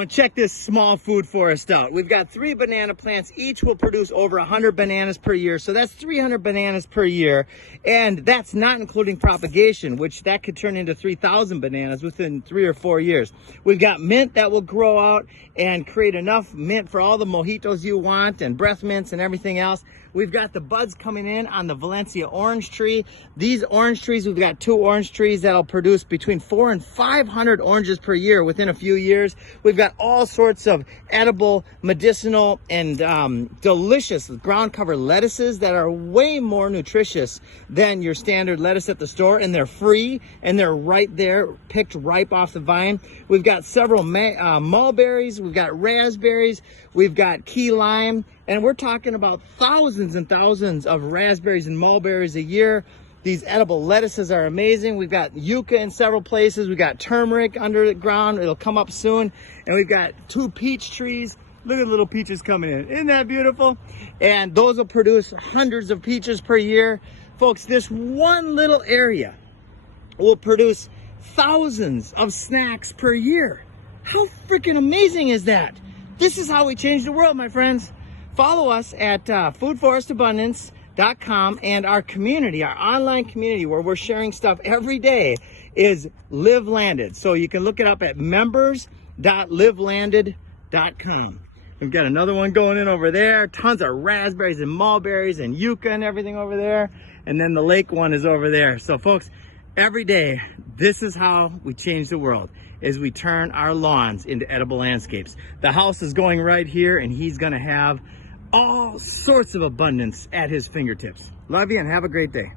everyone, check this small food forest out. We've got 3 banana plants. Each will produce over 100 bananas per year. So that's 300 bananas per year. And that's not including propagation, which that could turn into 3,000 bananas within 3 or 4 years. We've got mint that will grow out and create enough mint for all the mojitos you want and breath mints and everything else. We've got the buds coming in on the Valencia orange tree. These orange trees, we've got 2 orange trees that'll produce between 400 and 500 oranges per year within a few years. We've got all sorts of edible, medicinal, and delicious ground cover lettuces that are way more nutritious than your standard lettuce at the store, and they're free and they're right there, picked ripe off the vine. We've got several mulberries, we've got raspberries, we've got key lime, and we're talking about thousands and thousands of raspberries and mulberries a year. These edible lettuces are amazing. We've got yucca in several places. We've got turmeric under the ground. It'll come up soon. And we've got 2 peach trees. Look at the little peaches coming in. Isn't that beautiful? And those will produce hundreds of peaches per year. Folks, this one little area will produce thousands of snacks per year. How freaking amazing is that? This is how we change the world, my friends. Follow us at foodforestabundance.com, and our community, our online community where we're sharing stuff every day, is Live Landed. So you can look it up at members.livelanded.com. We've got another one going in over there. Tons of raspberries and mulberries and yucca and everything over there. And then the lake one is over there. So folks, every day, this is how we change the world, is we turn our lawns into edible landscapes. The house is going right here, and he's gonna have all sorts of abundance at his fingertips. Love you and have a great day.